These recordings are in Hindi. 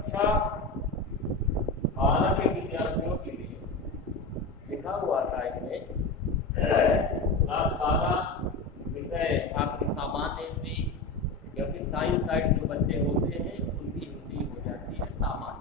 कक्षा 12 के विद्यार्थियों के लिए लिखा हुआ था इसमें क्लास 12 विषय आपकी सामान्य हिंदी, क्योंकि साइंस साइड जो बच्चे होते हैं उनकी हिंदी हो जाती है सामान्य,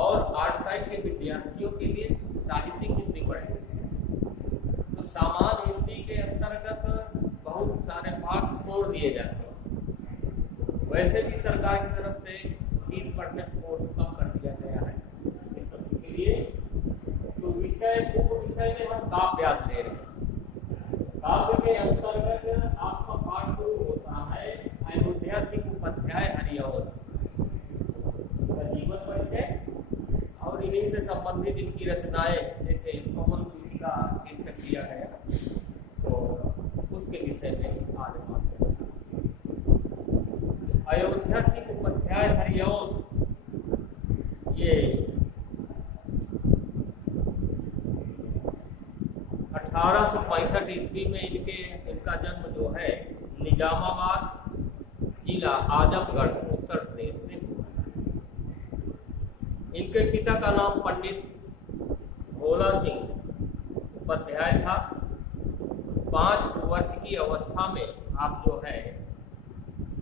और आर्ट साइड के विद्यार्थियों के लिए साहित्यिक हिंदी पढ़ेंगे। तो सामान्य हिंदी के अंतर्गत बहुत सारे पाठ छोड़ दिए जाते हैं। वैसे भी सरकार की तरफ से 30% कोर्स कम कर दिया गया है इस सब के लिए। तो विषय में हम काव्यात ले रहे हैं। काव्य के अंतर्गत आपका पाठ शुरू होता है अयोध्या सिंह उपाध्याय हरिऔध का जीवन परिचय, और इन्हीं से संबंधित इनकी रचनाएं, जैसे पवन दूत का शीर्षक दिया गया, तो उसके विषय में आज बात करेंगे। अयोध्या सिंह उपाध्याय हरिऔध ये 1865 ईस्वी में इनका जन्म जो है निजामाबाद जिला आजमगढ़ उत्तर प्रदेश में हुआ। इनके पिता का नाम पंडित भोला सिंह उपाध्याय था। 5 वर्ष की अवस्था में आप जो है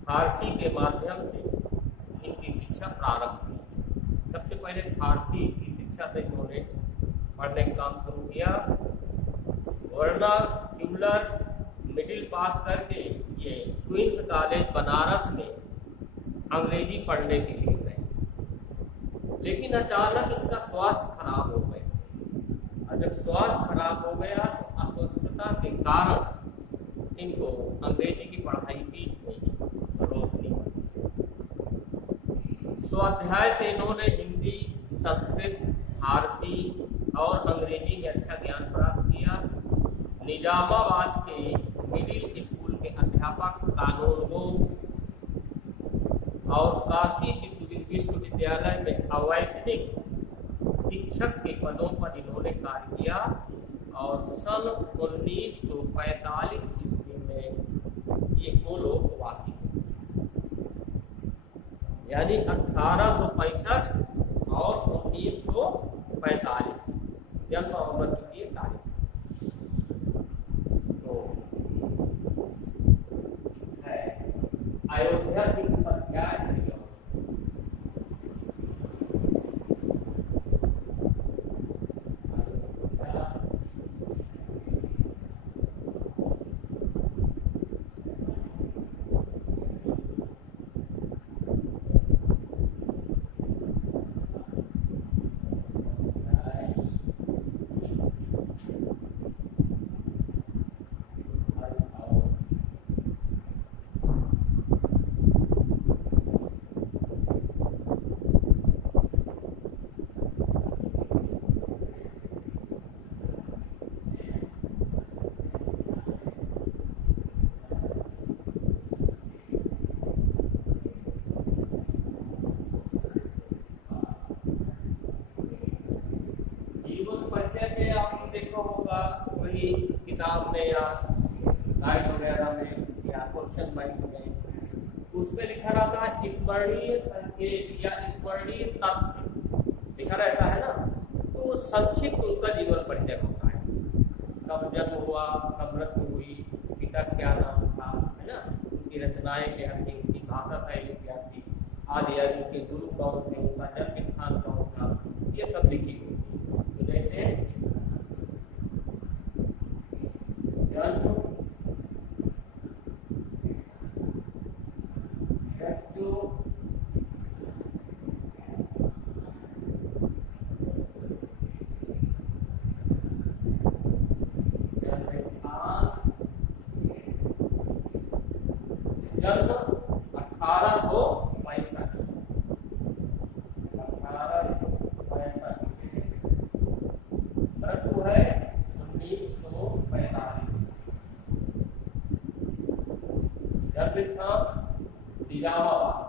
फारसी के माध्यम से इनकी शिक्षा प्रारंभ की। सबसे पहले फारसी की शिक्षा से इन्होंने पढ़ने का काम शुरू किया। वर्नाक्यूलर मिडिल पास करके ये क्वींस कॉलेज बनारस में अंग्रेजी पढ़ने के लिए गए, लेकिन अचानक इनका स्वास्थ्य खराब हो गया, और जब स्वास्थ्य खराब हो गया तो अस्वस्थता के कारण इनको अंग्रेजी की पढ़ाई बीच में ही रोकनी पड़ी। स्वाध्याय से इन्होंने हिंदी, संस्कृत, फारसी और अंग्रेजी में अच्छा ज्ञान प्राप्त किया। निजामाबाद के मिडिल स्कूल के अध्यापक, कानूनगो और काशी विश्वविद्यालय में अवैतनिक शिक्षक के पदों पर इन्होंने कार्य किया, और सन 1945 ईस्वी में ये गोलोकवासी, यानी 1865 और 1945 जन्म और मृत्यु की तारीख। तो है अयोध्या सिंह उपाध्याय हरिऔध। आपने देखा होगा वही किताब में या गाइड वगैरह में या क्वेश्चन बैंक में, उसमें लिखा रहता है स्मरणीय संकेत या स्मरणीय तथ्य लिखा रहता है ना, तो वो संक्षिप्त उनका जीवन परिचय होता है। कब जन्म हुआ, कब मृत्यु हुई, पिता क्या नाम था, है ना, उनकी रचनाएं क्या थी, उनकी भाषा शैली क्या थी, आदि आदि, उनके गुरु कौन थे, उनका जन्म स्थान कौन था, ये सब लिखी हुई। तो जैसे जन्म, मृत्यु, जन्म स्थान, जन्म 1865, मृत्यु है 1945, जन्म स्थान निजामाबाद,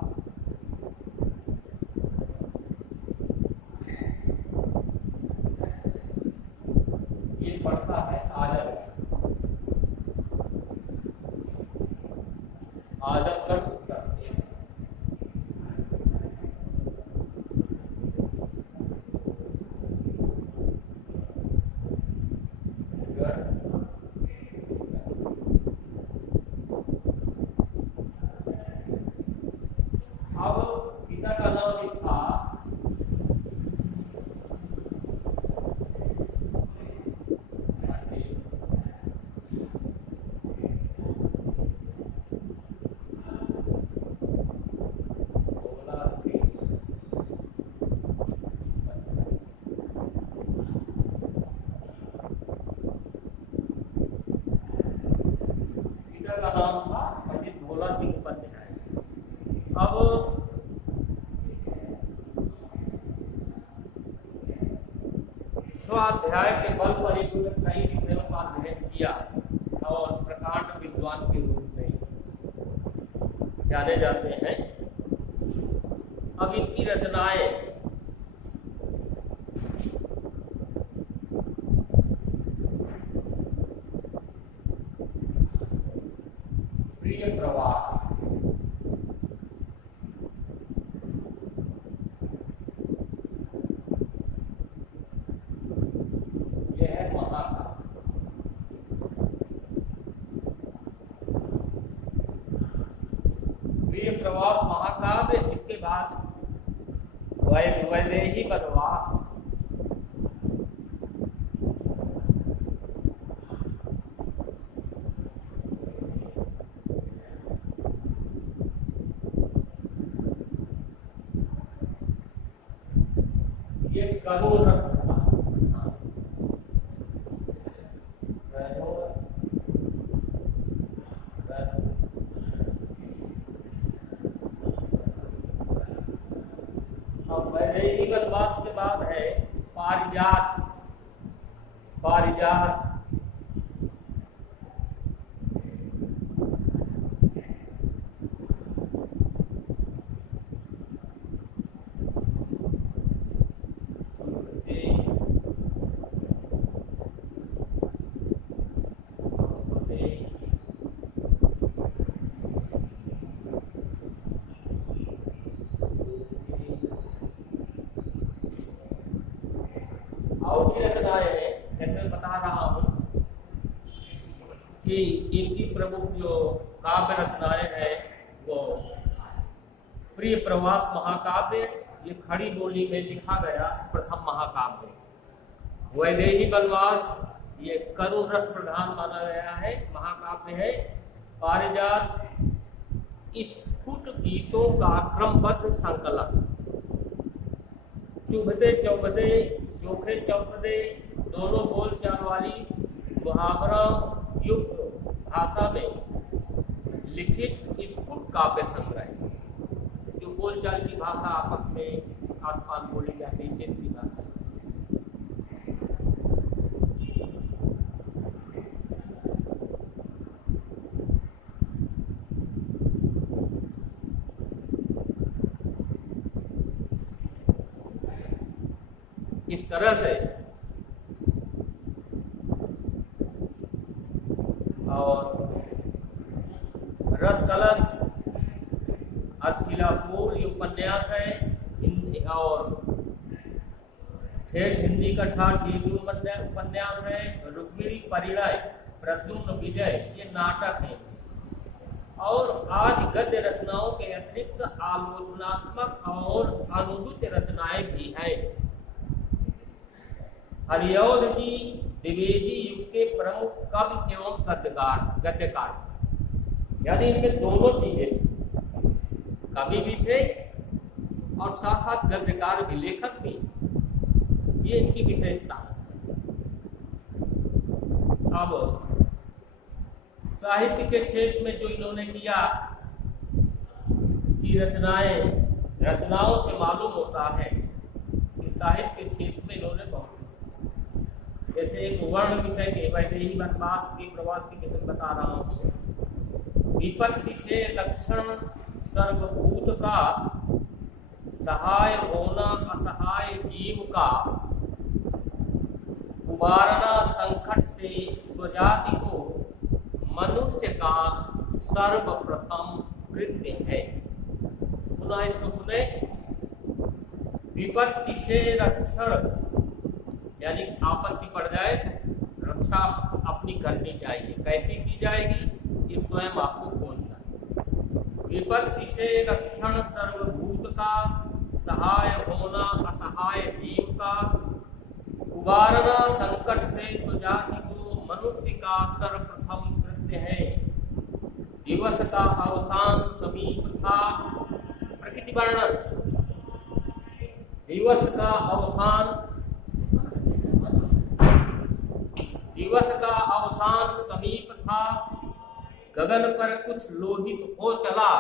ये पड़ता है आजमगढ़ उत्तर प्रदेश। अब पिता का नाम लिखा का नाम था पंडित भोला सिंह उपाध्याय। अब स्वाध्याय के बल पर इन्होंने कई विषयों का अध्ययन किया और प्रकांड विद्वान के रूप में जाने जाते हैं। अब इनकी रचनाएं प्रिय प्रवास, यह है महाकाव्य। प्रिय प्रवास महाकाव्य, इसके बाद वैदेही वनवास, ये करोड़ वैदेही वनवास के बाद है पारिजात। पारिजात और भी रचनाएं हैं। जैसे मैं बता रहा हूं कि इनकी प्रमुख जो काव्य रचनाएं हैं वो प्रिय प्रवास महाकाव्य, ये खड़ी बोली में लिखा गया प्रथम महाकाव्य। वैदेही वनवास, ये करुण रस प्रधान माना गया है महाकाव्य है। पारिजात स्फुट गीतों का क्रमबद्ध संकलन, चुभते चौबदे चोखे चौपदे दोनों बोलचाल वाली मुहावरा युक्त भाषा में लिखित स्फुट काव्य संग्रह, जो बोलचाल की भाषा आपस में आसपास बोली जाती है, क्षेत्रीय भाषा। इस तरह से और रस कलश, अखिला फूल, ये उपन्यास है और ठेठ हिंदी का ठाठ, ये भी उपन्यास है। रुक्मिणी परिणय, प्रद्युम्न विजय, ये नाटक है। और आज गद्य रचनाओं के अतिरिक्त आलोचनात्मक और अनुदित रचनाएं भी हैं। हरिऔध जी द्विवेदी युग के प्रमुख कवि एवं गद्यकार, यानी इनमें दोनों चीजें थी, कवि भी थे और साथ साथ गद्यकार भी, लेखक भी। ये इनकी विशेषता। अब साहित्य के क्षेत्र में जो इन्होंने किया कि रचनाओं से मालूम होता है कि साहित्य के क्षेत्र में इन्होंने बहुत, जैसे एक वर्ण विषय के वैदेही वनवास के प्रवास की कितने बता रहा हूँ। विपत्ति से लक्षण सर्वभूत का, सहाय होना असहाय जीव का, उबारना संकट से स्वजाति को मनुष्य का सर्वप्रथम कृत्य है। पुनः इसको सुने। विपत्ति से रक्षण, यानी आपत्ति पड़ जाए रक्षा अपनी करनी चाहिए। कैसी की जाएगी, ये स्वयं आपको खोजना है। विपत्ति से रक्षण सर्वभूत का, सहाय होना असहाय जीव का, उबारना संकट से स्वजाति को मनुष्य का सर्वप्रथम कृत्य है। दिवस का अवसान समीप था। प्रकृति वर्णन। दिवस का अवसान समीप था, गगन पर कुछ लोहित हो चला।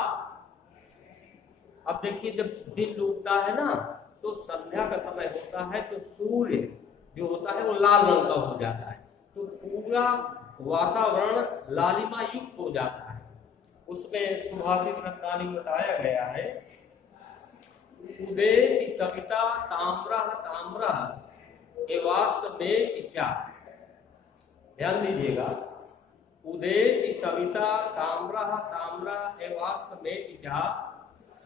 अब देखिए, जब दिन डूबता है ना, तो संध्या का समय होता है, तो सूर्य जो होता है वो लाल रंग का हो जाता है, तो पूरा वातावरण लालिमा युक्त हो जाता है। उसमें सुभाषित रत्नावली में बताया गया है, उदय की सविता ताम्रा ताम्रा एवास्त में इच्छा। ध्यान दीजिएगा, उदय की सविता ताम्रा ताम्रा एवास्त में इच्छा,